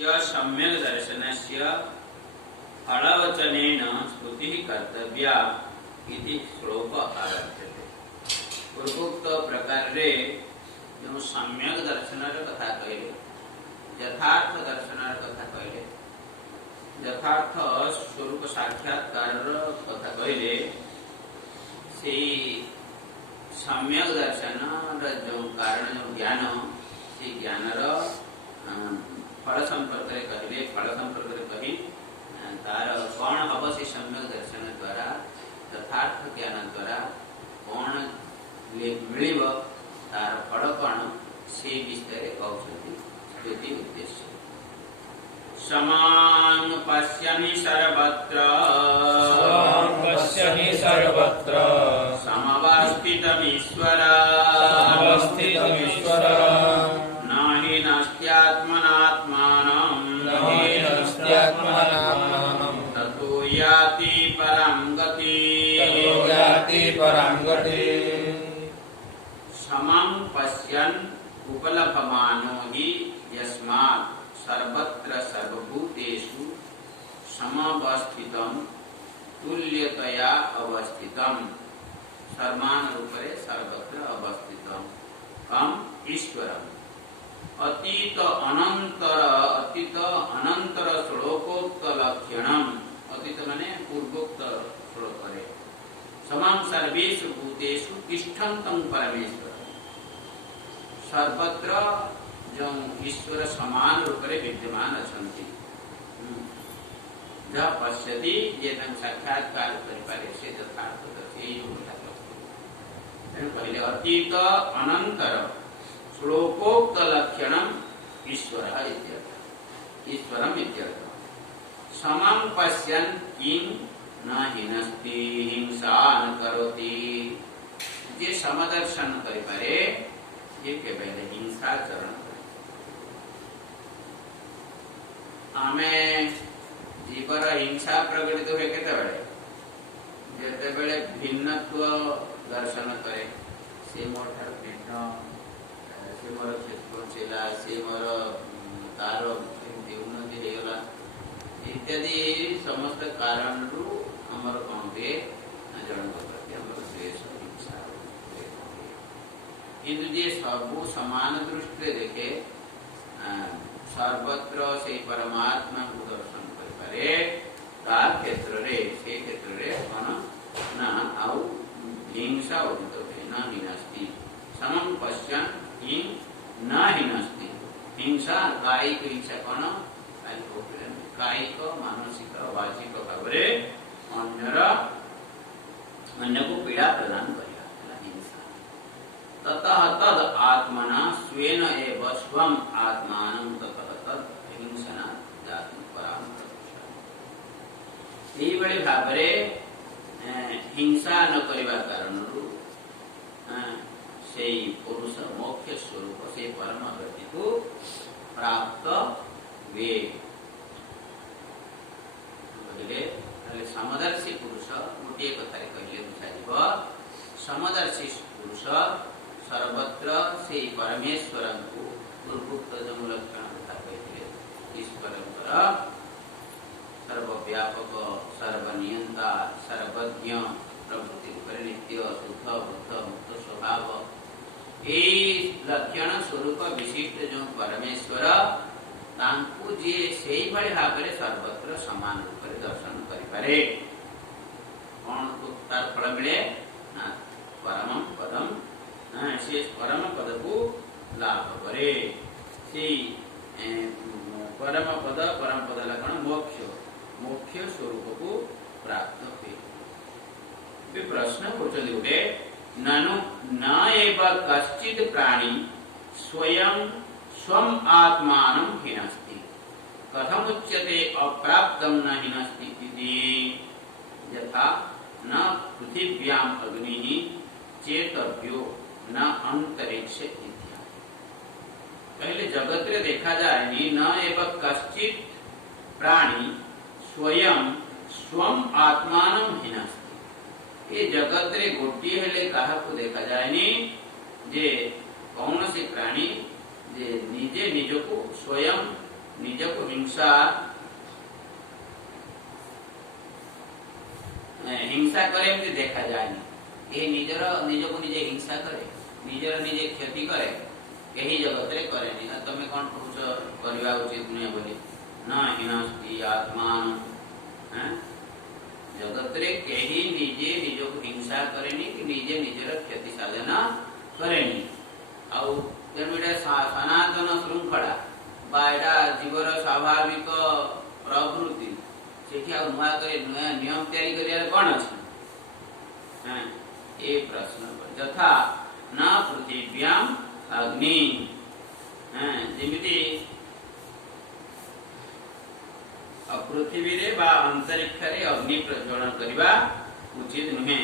सम्यक् दर्शनस्य फलवचनेन स्तुतिः कर्तव्या इति श्लोक आरभ्यते। पूर्वोक्त प्रकार रे जो सम्यक् दर्शनर कथा कहले, यथार्थ दर्शनर कथा कहले, यथार्थ स्वरूप साक्षात्कार कथा कहले, से सम्यक् दर्शन जो कारण जो ज्ञान से ज्ञानर फल संपर्क कहले, फल संपर्क कही तार कौन हम से सम्यक दर्शन द्वारा यथार्थ ज्ञान द्वारा कौन मिल तार फल कौन से विषय कहते उद्देश्य। समान पश्यनि सर्वत्र समवस्थितमीश्वर नहि नस्त्यात्मनात्मानं ततो याति परं गतिम्। समं पश्यन् उपलभमानो हि यस्मात् सर्वत्र सर्वभूतेषु समवस्थितं तुल्यतया अवस्थितं समान रूपे सर्वत्र अवस्थितं कम ईश्वरम्। अतीत अनंतर श्लोकोक्त लक्षणम, अतीत माने पूर्वोक्त श्लोक रे समाम सर्वेषु भूतेषु तिष्ठन्तं परमेश्वर, सर्वत्र जो ईश्वर समान रूप रे विद्यमान अछंती। जहाँ पश्यति जे साक्षात्कार करिपारे से यथार्थ से पहले अतीत अनंतर श्लोकोक्त लक्षणम ईश्वरः ईश्वरम इत्यर्थ। समं पश्यन् किं न हिनस्ति हिंसा न करोति, जे समदर्शन करिपारे ये केवल हिंसाचरण करे। आमे जीवर हिंसा प्रकटित हुए केतेबेले जेतेबेले भिन्नत्व दर्शन करे, से मोर ठार भिन्न, से मोर क्षेत्र चला, से मोर तार उन्नति होगा इत्यादि समस्त कारण रु हमर कौन के जन प्रति हमर द्वेष हिंसा किंतु जे सबु समान दृष्टि देखे सर्वत्र से परमात्मा को दर्शन कर पारे ता क्षेत्र रे से क्षेत्र रे मन ना आउ हिंसा उदित है न हिनस्ति। समं पश्यन् किं न हिनस्ति, हिंसा कायिक हिंसा कौन कायिक मानसिक वाचिक भाव अन्य को पीड़ा प्रदान करेगा हिंसा। ततः तद आत्मना स्वेन एव स्वम आत्मानं ततः तद हिंसना जाति पराम यही बड़े भावरे हिंसा न करिबा कारणरू से पुरुष मोक्ष स्वरूप से परम गति को प्राप्त वे। समदर्शी पुरुष गोटे कथा कहले बुझाइब, समदर्शी पुरुष सर्वत्र से परमेश्वर को पूर्वोक्त जो लक्षण कथा कहले ईश्वर सर्वव्यापक सर्वनियंता सर्वज्ञ प्रवृत्ति पर नित्य शुद्ध बुद्ध मुक्त स्वभाव ए लक्षण स्वरूप विशिष्ट जो परमेश्वर तांकु जे सेही भली भाबरे सर्वत्र समान रूप रे दर्शन करि पारे कोन तो तार फल मिले परम पदम से परम पद को लाभ करे। से परम पद लक्षण मोक्ष मोक्ष स्वरूप को प्राप्त हुए। वे प्रश्न पूछते उठे ननु न एव कश्चित् प्राणी स्वयं स्वम आत्मानं हिनस्ति कथमुच्यते अप्राप्तं न हिनस्ति इति यथा न पृथिव्याम् अग्निः चेतव्यो न अंतरिक्ष इत्या। पहले जगत रे देखा जाए न एव कश्चित् प्राणी स्वयं स्वम आत्मानं हिनस्ति, ये जगत रे गोटी हेले कहा को देखा जाए जे कौन से प्राणी जे निजे निज को स्वयं निज को हिंसा हिंसा करे देखा जाए ये निजर निज को निजे हिंसा करे निजर निजे क्षति करे यही जगत रे करे नहीं तमे कौन कहूछ करवा उचित नहीं बोली न हिनस्ति आत्मान जगत रे कहीं निजे निज को हिंसा करेनी कि निजे निजर क्षति साधन करेनी आउ तेणुटा सनातन श्रृंखला बायडा जीवर स्वाभाविक प्रवृत्ति सेठी आ नुआ करे नया नियम तैयारी करिया कोन अछि ए प्रश्न यथा न पृथिव्याम अग्नि जेमिति पृथ्वी रे बा अंतरिक्ष रे अग्नि प्रज्वलन करबा उचित नुहे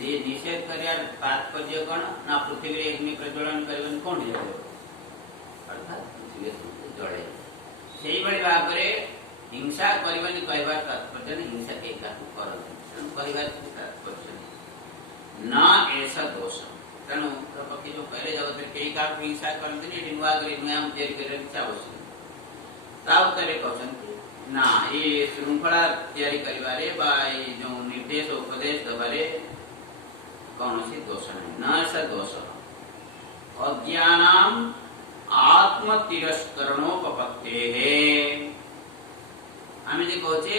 ये निषेध करिया तात्पर्य कौन ना पृथ्वी रे अग्नि प्रज्वलन करबन कोन जगो अर्थात पृथ्वी जळे सेही बड़ी भाव रे हिंसा करबन कहबा तात्पर्य नहीं हिंसा के काकू करन कहबा तात्पर्य ना ऐसा दोष तेणु पक्षी जो पहले जगत में कई का हिंसा करते नुआ नुआ तैयारी कर कहते ना ये श्रृंखला तैयारी करिबारे बा जो निर्देश उपदेश दबारे कौन सी दोष नहीं न ऐसा दोष अज्ञानाम आत्म तिरस्करणोपपत्ते है आम जे कहचे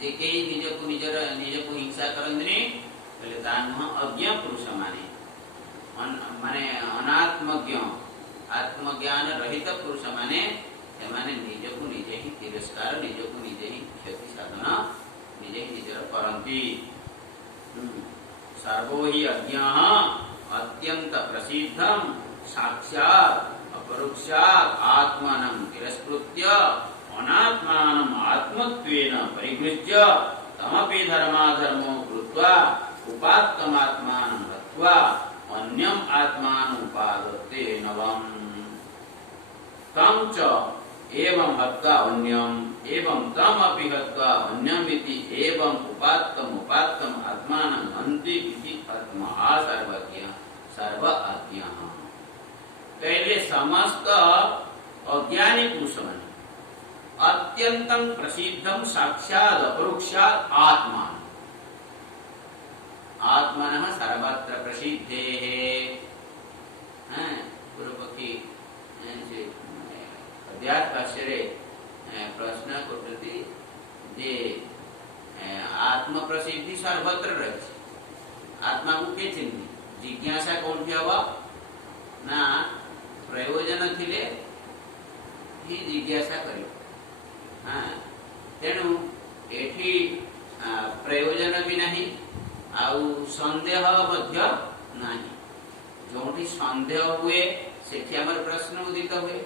जे कई निज को हिंसा करंतनी पहले तान अज्ञ पुरुष माने माने अनात्मज्ञ आत्मज्ञान रहित पुरुष माने सेमाने निज को निजे ही तिरस्कार निज को निजे ही क्षति साधन निजे ही निजर करंती सर्वो ही अज्ञः अत्यंत प्रसिद्धम साक्षात् अपरोक्षात् आत्मानं तिरस्कृत्य अनात्मानं आत्मत्वेन परिगृह्य तमपि धर्माधर्मो कृत्वा उपात्तमात्मानं हत्वा अन्यम आत्मानुपादते नवम तम च एवं हत्वा अन्यम एवं तम अपि हत्वा अन्यमिति एवं उपात्तम आत्मानं हन्ति इति आत्मा सर्व अज्ञ पहले समस्त अज्ञानी पुरुष माने अत्यंतं प्रसिद्धं साक्षात् अपरोक्षात् आत्मा आत्मनः सर्वत्र प्रसिद्धे पूर्व पक्षी अध्यात्म भाष्य प्रश्न करते जे आत्म प्रसिद्धि सर्वत्र रही आत्मा को के चिन्ह जिज्ञासा कौन थी हवा ना प्रयोजन थिले ही जिज्ञासा करी तेणु एठी प्रयोजन भी नहीं आउ संदेह मध्य नहीं जोठी संदेह हुए सेठी हमर प्रश्न उदित हुए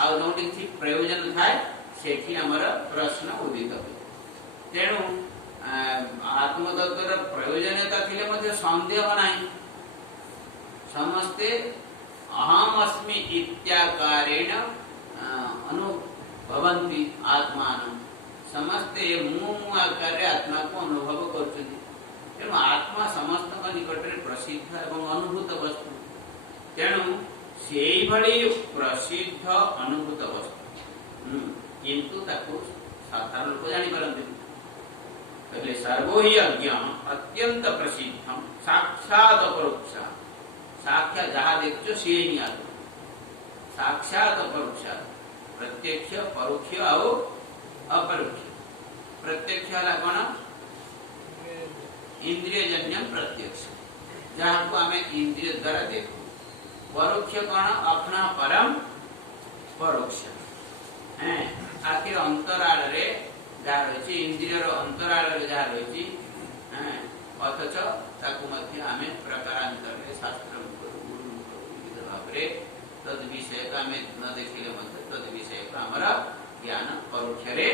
आउ जोठी थी प्रयोजन थाए सेठी हमर प्रश्न उदित हुए तेणु आत्मतत्वर प्रयोजनता थिले मध्य संदेह नहीं समस्ते अहम अस्मि इत्याकारेण अनुभवन्ति आत्मानं समस्ते मुमुः आकारे आत्मा को अनुभव करछन्ति तेणु आत्मा समस्त निकट में प्रसिद्ध एवं अनुभूत वस्तु तेणु से प्रसिद्ध अनुभूत वस्तु किंतु ताको साधारण लोक जानी पारंती पहले सर्वो ही अज्ञ अत्यंत प्रसिद्ध साक्षात अपरोक्षा साक्षात जहाँ देखो से ही आत्मा साक्षात अपरोक्षा प्रत्यक्ष परोक्ष और अपरोक्ष प्रत्यक्ष वाला कौन इंद्रिय जन्य प्रत्यक्ष जहाँ को हमें इंद्रिय द्वारा देखो परोक्ष कौन अपना परम परोक्ष आखिर अंतराल रे जहाँ रही इंद्रियर अंतराल रे जहाँ रही अथच ताकू मध्य आमे प्रकारांतर रे शास्त्र विविध भाव रे तद विषय का हमें न देखिले मध्य तद विषय का हमारा ज्ञान परोक्ष रे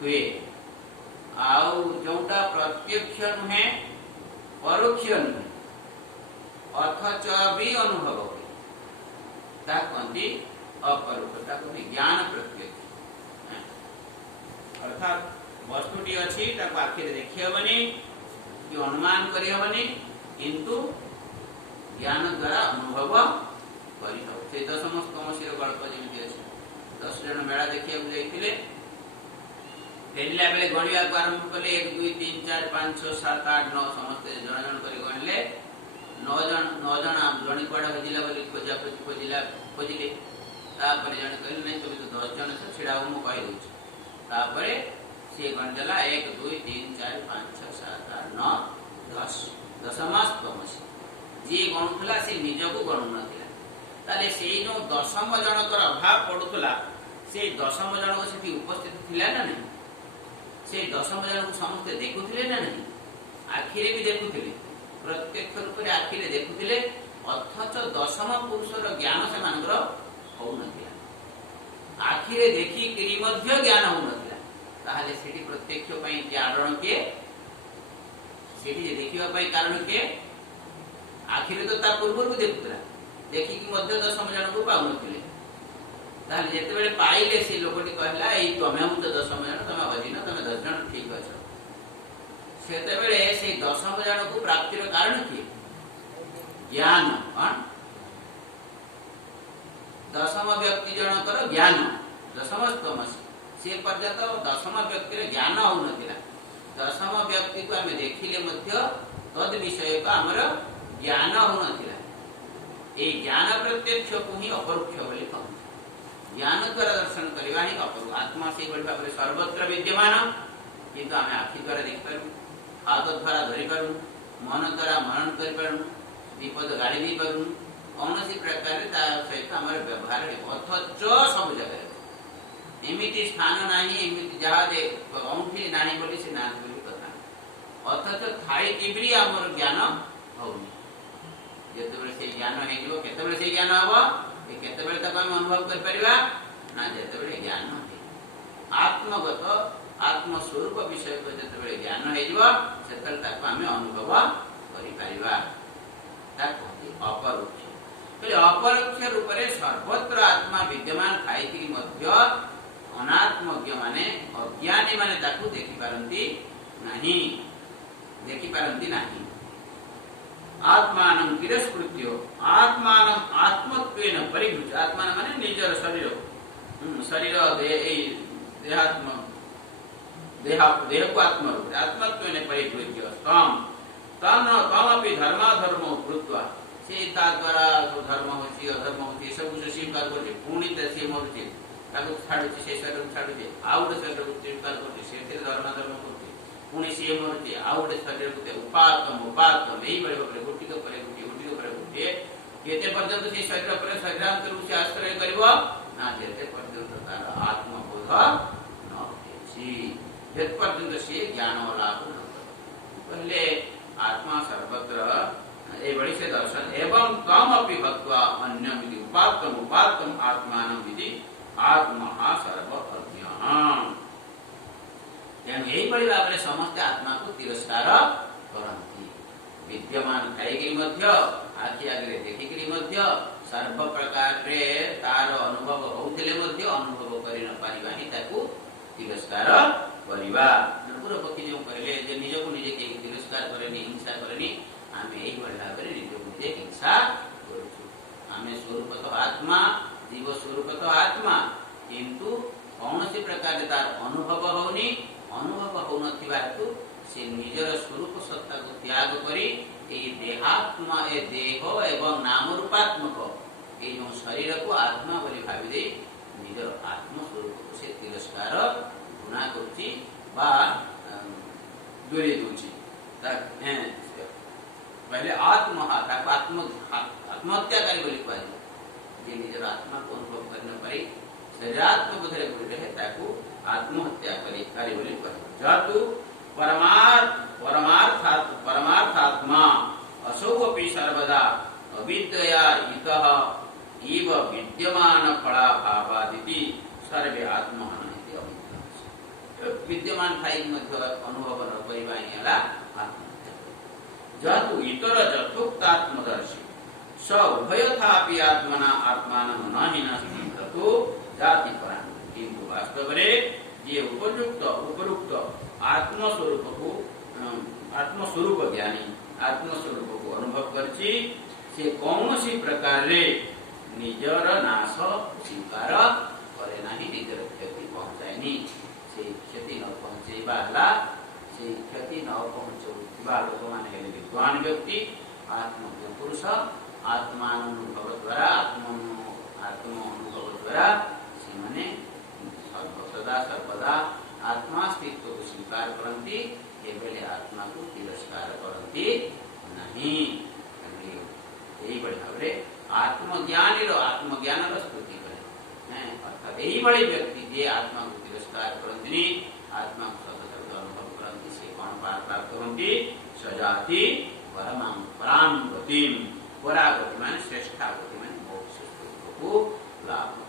हुए आउ जोटा प्रत्यक्ष नुहे परोक्ष नुहे अथच भी अनुभव हुए ताकि अपरोक्ष ताकि ज्ञान प्रत्यक्ष अर्थात वस्तुटी अच्छी ताको आखिर देखी हेबनी कि अनुमान करहबनी किंतु ज्ञान द्वारा अनुभव करहब। से दशम तमसीर गल्प जमी अच्छे 10 जन मेला देखा जाते फेरला बेले गणिया को आरंभ कले 1 2 3 4 5 6 7 8 9 समस्ते जन जन कर गणिले 9 जन जन कड़ा हजिला बोली खोजिला खोजिले तापर जन कहले नहीं तुम तो 10 जन छ छिड़ा मु कहि दउछ तापर से गणदेला 1 2 3 4 5 6 7 8 9 10 दशमास तमसी जी गणुला से निजको गणु नथिला ताले से जो दशम जनकर अभाव पडुतला से दशम जनक सेठी उपस्थित थिला ना नहीं से दशम जनक समस्त देखुथिले ना नहीं आखिरे भी देखुथिले प्रत्यक्ष रूप में आखिरे देखुथिले अथच दशम पुरुषर ज्ञान से मानकर हो नथिला आखिरे देखि करी मध्य ज्ञान हो नथिला ताहाले सेठी प्रत्यक्ष पई कारण के सेठी जे देखिबा पई कारण के आखिरे तो ता पूर्व को देखुथिला देखि कि मध्य दशम जनक पाउ नथिले ताहाले जेते बेले पाइले से लोकटी कहला एई तमे हम तो दशम जन तमे हजिन तमे 10 जन ठीक अछ सेते बेले से दशम जनक प्राप्तिर कारण की ज्ञान कौन दशम व्यक्ति जनकर ज्ञान दशम तमस से पर्यंत दशम व्यक्ति ज्ञान हो नथिला दशम व्यक्ति को आमे देखिले मध्य तद विषय का हमर ज्ञान हो नथिला ए ज्ञान प्रत्यक्ष को ही अपरोक्ष बोली कहू ज्ञान द्वारा दर्शन करवा ही अपरोक्ष आत्मा से बड़ी भाव सर्वत्र विद्यमान किंतु आमे आखि द्वारा देख पारू हाथ द्वारा धरि पारू मन द्वारा मनन कर पारू विपद गाड़ी नहीं पारू कौन सी प्रकार सहित आम व्यवहार अथच सब जगह एमती स्थान नहीं एमती जहाँ औठी ना बोली से ना बोली कथा अथच थाई कि आमर ज्ञान होनी जिते से ज्ञान होते से ज्ञान हम केत अनुभव कर ना जिते ज्ञान आत्मगत आत्मस्वरूप विषय को जिते ज्ञान होते अनुभव कर अपरोक्ष अपरोक्ष रूप से सर्वत्र आत्मा विद्यमान थाई मध्य अनात्मज्ञ माने अज्ञानी माने ताकू देखि पारंती नहीं आत्मानं तिरस्कृत्य आत्मानं आत्मत्वेन परिभूत आत्मा माने निजर शरीर शरीर देहात्म देह को आत्मा रूप आत्मत्वेन परिभूत तमपि धर्माधर्मो कृत्वा से ता द्वारा जो धर्म होची अधर्म होची सब कुछ स्वीकार करते पुणी से मरुचे ताको छाडुचे से शरीर छाडुचे आउड शरीर को स्वीकार करते से धर्माधर्म करते पुणी से मरुचे आउड शरीर को उपातम नहीं बड़े बड़े गुटी के परे गुटी केते पर्यंत से शरीर पर शरीरांतर से आश्रय करबो ना जेते पर्यंत तार आत्मबोध न होची जेते पर्यंत से ज्ञान लाभ न पहले आत्मा सर्वत्र ए बड़ी से दर्शन एवं तम अपि भक्त्वा अन्यमिति उपात्तम आत्मानं विधि आत्मा सर्वज्ञः यही बड़ी भाव में समस्त आत्मा को तिरस्कार करती विद्यमान थाई मध्य आखि आगे देखिक मध्य सर्व प्रकार रे तार अनुभव होउतिले मध्य अनुभव करि न पारिबा ही ताकू तिरस्कार करिबा पूर्व पक्षी जो कहले जे निज को निजे के तिरस्कार करेनी हिंसा करेनी आमे एही बड़ी भाव में निज को निजे हिंसा करू आमे स्वरूप तो आत्मा जीव स्वरूप तो आत्मा किंतु कौन सी प्रकार तार अनुभव होनी अनुभव हो नथिबा हेतु से निजर स्वरूप सत्ता को त्याग करी ए देहात्मा ए देह एवं नाम रूपात्मक ए जो शरीर को आत्मा बोली भाबी दे निजर आत्म स्वरूप को से तिरस्कार गुणा करूची बा दूरी दूची पहले आत्महत्याकारी बोली कह जे निजर आत्मा को अनुभव करने पारी शरीरात्म बुद्धि बोली रहे ताकू आत्महत्याकारी बोली कह जातु परमार्थात्मा असोपि सर्वदा अविद्या इतः इव विद्यमान फलाभावादिति सर्वे आत्महनति अविद्या विद्यमान थाई मध्य अनुभव न करिबा हिला आत्महत्या जातु इतर यथोक्तात्मदर्शी स उभयथापि आत्मना आत्मानं न हिनस्ति ततो जाति परां किंतु वास्तव रे ये उपरुक्त आत्म स्वरूप को आत्मस्वरूप ज्ञानी आत्मस्वरूप को अनुभव करछि से कौनसी प्रकार रे निजर नाश स्वीकार करे नाही निजर क्षति पहुंचाएनी से क्षति न पहुंचेबाला से क्षति न पहुंचेबा लोक माने हेले विद्वान व्यक्ति आत्मज्ञ पुरुष आत्मानुभव द्वारा आत्म अनुभव द्वारा से माने सदा सर्वदा आत्मा अस्तित्व को स्वीकार करती एबेले आत्मा को तिरस्कार करती नहीं यही बड़ी भाव आत्मज्ञान आत्मज्ञान स्तुति करे अर्थात यही बड़ी व्यक्ति जे आत्मा को तिरस्कार करती आत्मा को सदा अनुभव करती से कौन पार प्राप्त होती सजाति पराम गतिम परागति माने श्रेष्ठा गति माने मोक्ष को लाभ